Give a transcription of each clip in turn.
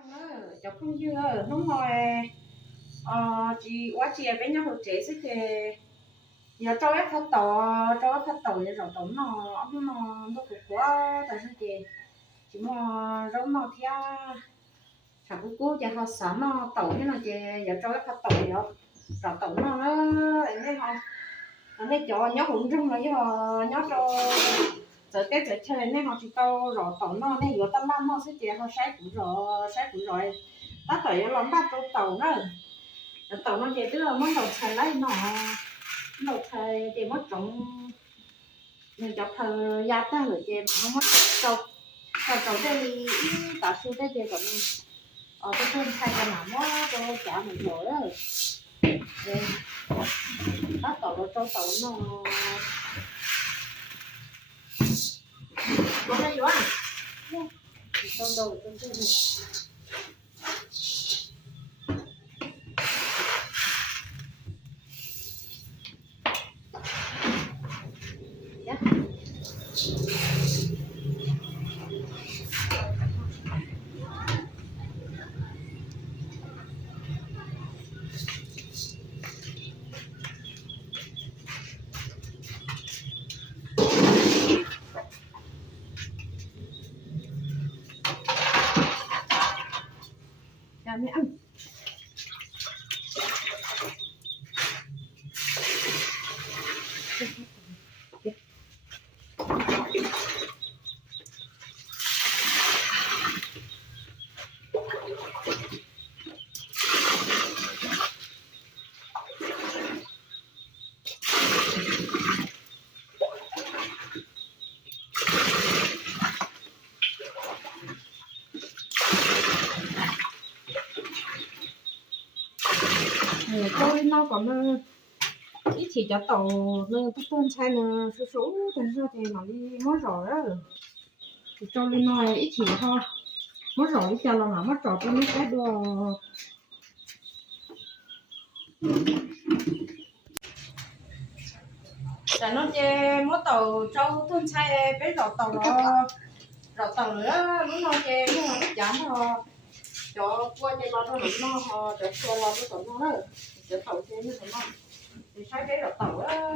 trong đó cháu không dưa nó ngồi chị quá chị bên nhau hỗ trợ sẽ thì giờ cho em phát tàu để rồi tàu nó cũng quá tại sao chị mà rau nó thì chả cú chả họ sắm nó tàu thế nào chị giờ cho em phát tàu rồi tàu nó em thấy không anh ấy cho nhớ cũng rung rồi chứ nhớ cho giờ cái chơi này họ chỉ tàu rồi tàu nó này vừa tâm năm nó sẽ chị họ sát cũng rồi ta phải làm bắt trong tàu nó chỉ tức là món đầu xài lấy nó đầu xài thì mất trọng mình chọc thờ gia ta rồi chị mà không mất trâu trâu đây tạ su đây chị còn ở cái thôn xài cái nào nó cho trả mình rồi đó đây bắt tàu nó cho tàu nó có đây rồi con đầu con này mẹ ăn tôi nó còn ít chỉ cho tàu nó tên sai là số tên sao thì nó đi mất rồi đó thì cho lên nói ít chỉ thôi mất rồi cho là nó mất rồi cho nó cái đồ là nó chơi mất tàu cho tên sai cái rồi tàu nữa nó chơi nó không giảm thôi cho qua chơi bao nó cho cho lo cái tàu nó đó cho tàu chơi nó nó thì sai cái rồi tàu á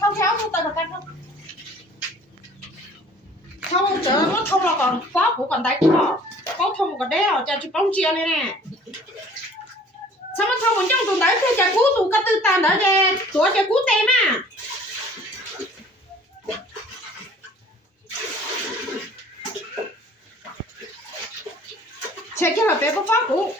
thâu khéo thâu tay là cái thâu chở nó thâu là còn phó của còn tay có thâu còn đeo cho chị bông chia này nè sao mà thâu một trong tụi đấy thì chả cú tụi cái tư tàn đó nè tụi chả cú tem à chạy cái là bé có phó của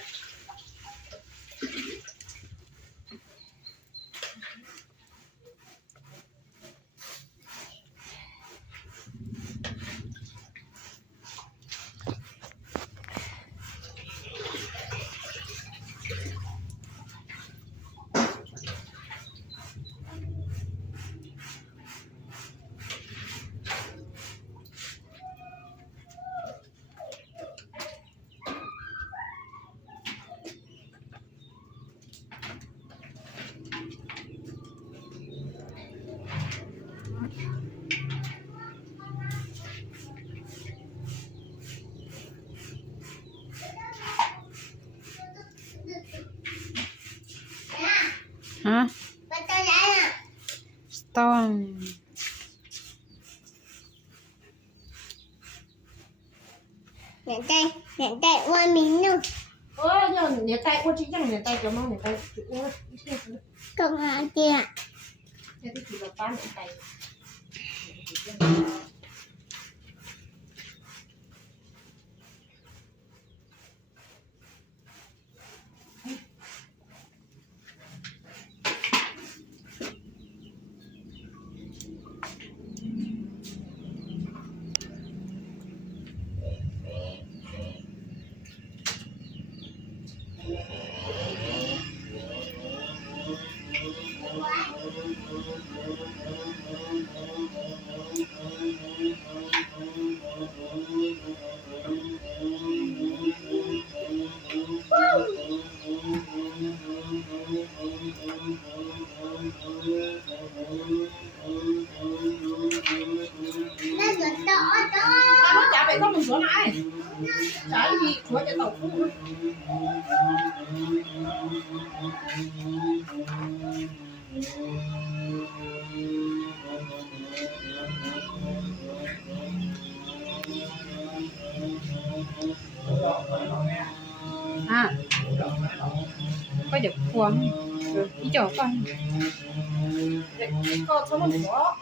hả? Stone. Nhận tay qua mình luôn. Giờ nhận tay qua chị chẳng nhận tay cho nó nhận tay Còn kia. Thế thì chỉ là bán nhận tay. Nó chả vậy không mình sửa lại. Chả gì sửa cho tàu phú. À, có được quần đi chỗ con sao mình có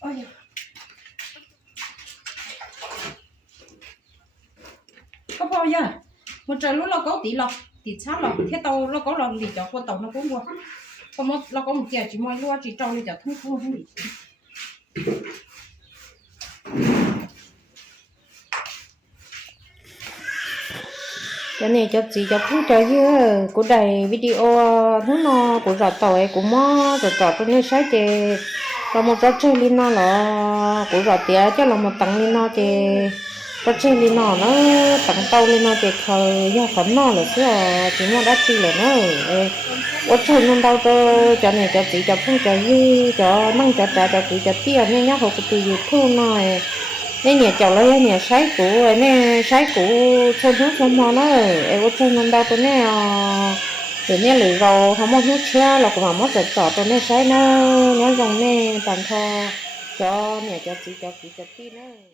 ôi có bao giờ một trời lúc nó có tí sát lọ thế tàu nó có lọ gì cho con tàu nó cũng qua còn một nó có một kia chỉ mọi lúa chỉ trâu đi cho không không gì cái này cho chị cho phút cho chứ của đầy video nó của rõ tỏi của mò rồi tỏi cái này sai chè và một rõ chơi lên nó là của rõ tía cho là một tầng lên nó chè rõ chơi lên nó tầng tàu lên nó chè khơi do phẩm nó là chứ chỉ mua đắt chi là nó ở chơi lên đâu cho này cho chị cho phút cho như cho nâng cho trả cho chị cho tiền nên nhá học từ YouTube này nên nhà chồng lấy nhà sấy của nè sấy của thôn nước trong mò nó em có chơi lên đâu tôi nè để nè lấy rau không muốn hút xe là cũng muốn giật tỏ tôi nè sai nữa nhớ dòng nè tàn thò cho nè cho chị cho tí nữa